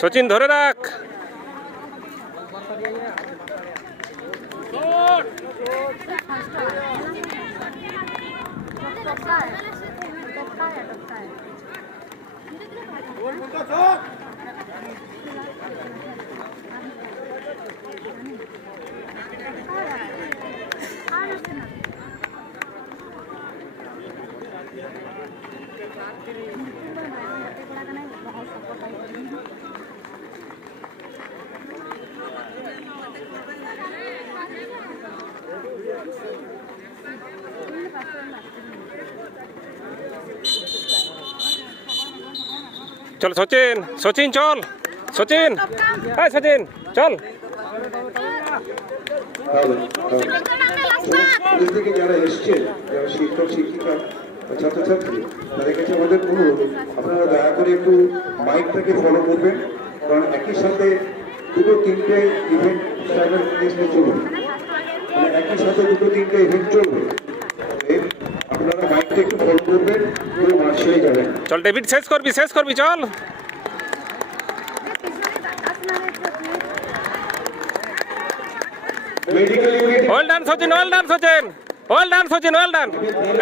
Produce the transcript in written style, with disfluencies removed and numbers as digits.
সচিন ধরে রাখ। চল সচিন, সচিন চল, সচিন, হ্যাঁ সচিন চল। স্কুল থেকে যারা এসছেন, যারা শিক্ষক শিক্ষিকা ছাত্রছাত্রী, তাদের কাছে আমাদের অনুরোধ, আপনারা দয়া করে একটু মাইকটাকে ফলো করবেন, কারণ একই সাথে দুটো তিনটে ইভেন্ট চলবে, মানে একই সাথে দুটো তিনটে ইভেন্ট চলবে। আপনারা মাইকটা একটু ফলো করবেন, পুরো মার্শালে যাবেন। চল ডেভিড, শেষ করবি, শেষ করবি, চল। Medical unit, well done Sachin, well done Sachin, well done Sachin, well done.